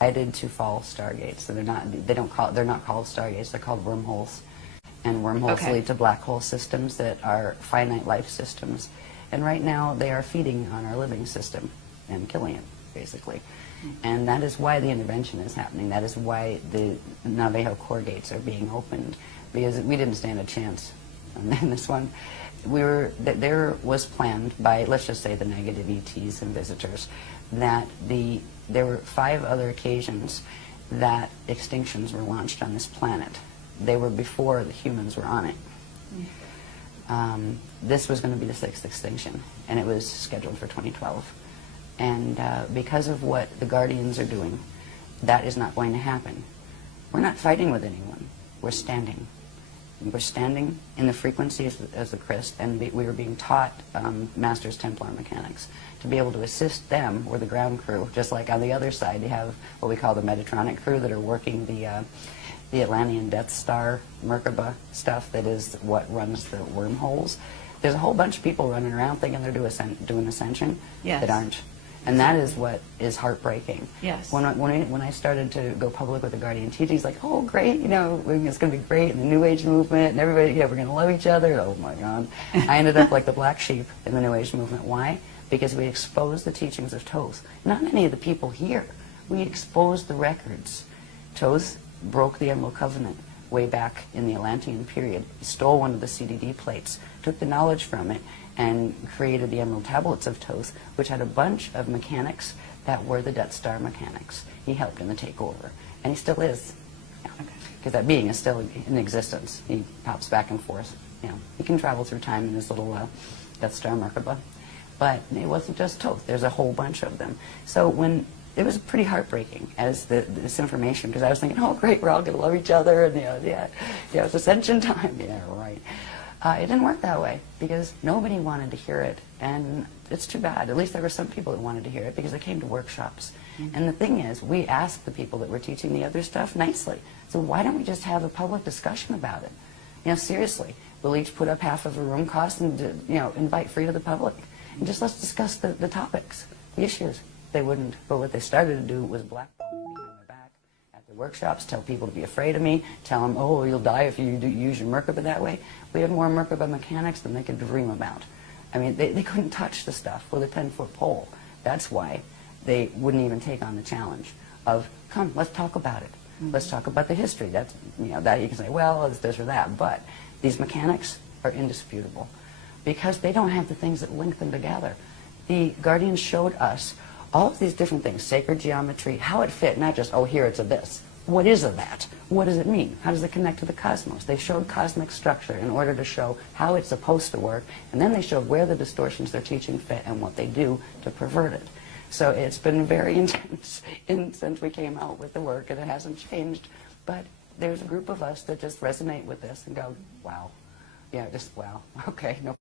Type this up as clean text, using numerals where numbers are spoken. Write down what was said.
guided to fall stargates. So they're not called stargates, they're called wormholes. And wormholes lead to black hole systems that are finite life systems. And right now they are feeding on our living system and killing it, basically. And that is why the intervention is happening. That is why the Navajo core gates are being opened, because we didn't stand a chance in this one. There was planned by, let's just say, the negative ETs and visitors, that there were 5 other occasions that extinctions were launched on this planet. They were before the humans were on it. This was going to be the 6th extinction, and it was scheduled for 2012. And because of what the Guardians are doing, that is not going to happen. We're not fighting with anyone. We're standing. We're standing in the frequency as the Christ, and we were being taught Masters Templar mechanics to be able to assist them, or the ground crew, just like on the other side you have what we call the Metatronic crew that are working the Atlantean Death Star Merkaba stuff that is what runs the wormholes. There's a whole bunch of people running around thinking they're doing ascension that aren't. And that is what is heartbreaking. Yes. When I started to go public with the Guardian teachings, like, oh, great, you know, it's going to be great, and the New Age movement, and everybody, you know, we're going to love each other. Oh, my God. I ended up like the black sheep in the New Age movement. Why? Because we exposed the teachings of Thoth. Not any of the people here. We exposed the records. Thoth broke the Emerald Covenant way back in the Atlantean period. He stole one of the CDD plates, took the knowledge from it, and created the Emerald Tablets of Thoth, which had a bunch of mechanics that were the Death Star mechanics. He helped in the takeover, and he still is, because that being is still in existence. He pops back and forth. You know, he can travel through time in his little Death Star Merkaba, but it wasn't just Thoth. There's a whole bunch of them. So when it was pretty heartbreaking as this information, because I was thinking, oh great, we're all going to love each other, and it's ascension time. Yeah, right. It didn't work that way, because nobody wanted to hear it, and it's too bad. At least there were some people that wanted to hear it, because they came to workshops. And the thing is, we asked the people that were teaching the other stuff nicely. So why don't we just have a public discussion about it? You know, seriously, we'll each put up half of a room cost and, you know, invite free to the public. And just let's discuss the topics, the issues. They wouldn't. But what they started to do was blackball me behind my back at the workshops, tell people to be afraid of me, tell them, oh, you'll die if you use your Merkaba that way. We had more Merkaba mechanics than they could dream about. I mean, they couldn't touch the stuff with a 10-foot pole. That's why they wouldn't even take on the challenge of, come, let's talk about it. Let's talk about the history. That's, you know, that you can say, well, it's this or that. But these mechanics are indisputable, because they don't have the things that link them together. The Guardians showed us all of these different things, sacred geometry, how it fit, not just, oh, here it's a this. What is a that? What does it mean? How does it connect to the cosmos? They showed cosmic structure in order to show how it's supposed to work, and then they showed where the distortions they're teaching fit and what they do to pervert it. So it's been very intense since we came out with the work, and it hasn't changed. But there's a group of us that just resonate with this and go, wow. Yeah, just wow. Okay. No